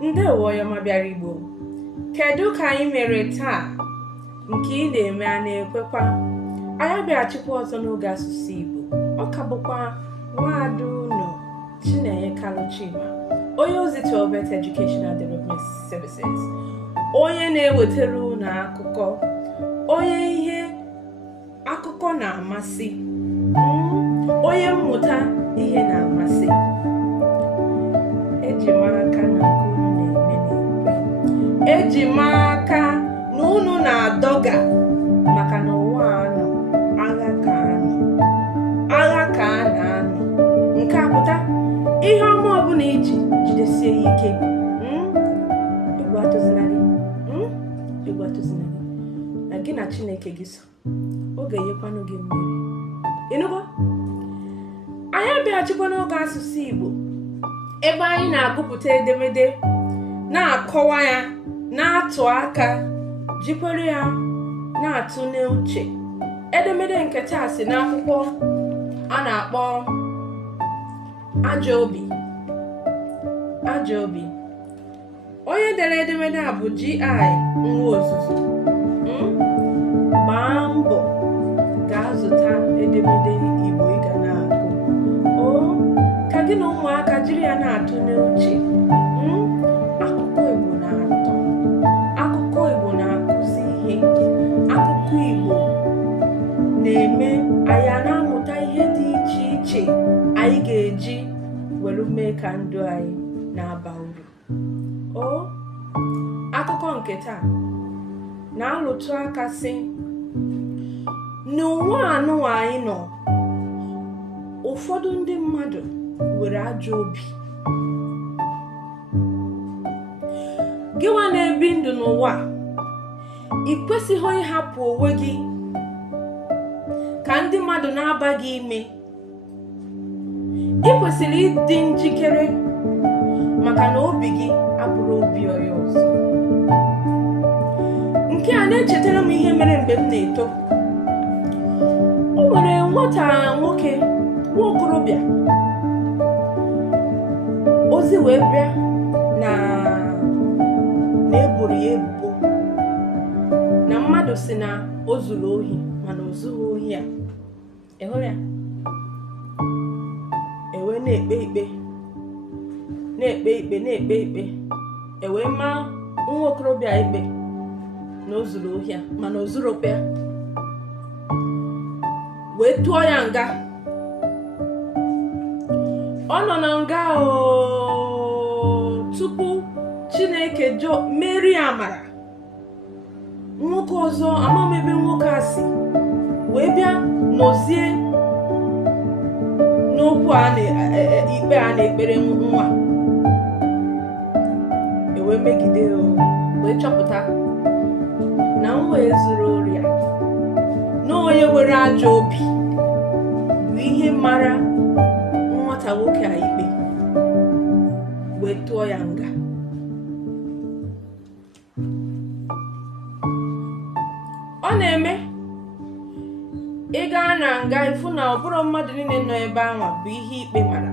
Ndewo ya mabiara Igbo. Kedu ka anyị mere taa nke ị na-eme a na-ekwekwa? Anyị abịaghachikwa ọzọ n'oge asụsụ Igbo. Ọ ka bụkwa nwaada unu Chinenye Kalu-Chima, onye ozi Tobet Educational Development Services, onye na-ewetara unu akụkọ, onye ihe akụkọ na-amasị, onye mmụta ihe na-amasị. Eji m aka na nke unu na-eme na-ekwe. Eji m aka na unu na-adọga, maka na ụwa anọ agha ka a na-anọ. Nke a pụta ihe ọma ọbụla iji jidesie ya ike. Egwu atụzina gị na gị na Chineke gị so, ọ ga-enyekwanụ gị mmeri. Ịnụgo? Anyị abịaghachikwa n'oge asụsụ Igbo, ebe anyị na-agụpụta edemede, na-akọwa ya, na-atụ aka, jikwere ya na-atụ n'uche. Edemede nke taa si n'akwụkwọ a na-akpọ Ajọ Obi. Onye dere edemede a bụ G.I. Nwosuzu. Gbaa mbọ gaa zụta edemede Igbo ị ga na-agụ, ka gị na ụmụaka jiri ya na-atụ n'uche. Akụkọ Igbo na-atọ, akụkọ Igbo na-akụzi ihe, akụkọ Igbo na-eme anyị na-amụta ihe dị iche iche anyị ga-eji were mee ka ndụ anyị na-aba uru. Akụkọ nke taa na-alụtụ aka sị n'ụwa anụwa anyị nọ, ụfọdụ ndị mmadụ nwere ajọ obi. Gịnwa na-ebi ndụ n'ụwa, ị kwesịghị ịhapụ onwe gị ka ndị mmadụ na-aba gị ime. Ị kwesịrị ịdị njikere, maka na obi gị abụrụ obi onye ọzọ. Nke a na-echetara m ihe mere mgbe m na-eto. O nwere nwata nwoke, nwa okorobịa, ozi wee bịa na eboro ya ebubo na mmadụ si na o zuru ohi, mana o zughị ohi ya. Ịhụrụ ya? Ewe na-ekpe ikpe, ewee maa nwa okorobịa ikpe na o zuru ohi ya, mana o zuru okwe ya, wee tụọ ya nga. Ọ nọ na nga tupu Chineke meri amara. Nwoke ọzọ, amamebe nwoke a si, wee bịa nọzie n'okwu ikpe a na-ekpere nwa. Ewee megide, wee chọpụta na nwa ezuru ori ya, na onye nwere ajọ obi bụ ihe mara nwata nwoke a ikpe, wee tụọ ya nga. Ọ na-eme ị gaa na nga, ịfụ na ọ bụrụ mmadụ niile nọ ebe ahụ bụ ihe ikpe mara.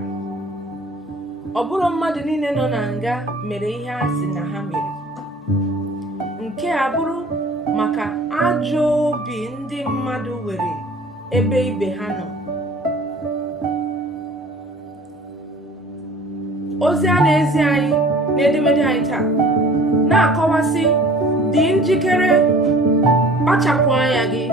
Ọ bụrụ mmadụ niile nọ na nga mere ihe a sị na ha mere. Nke a bụrụ maka ajọ obi ndị mmadụ nwere ebe ibe ha nọ. Ozi a na-ezi anyị n'edemede anyị taa na-akọwasị, dị njikere, kpachapụ anya gị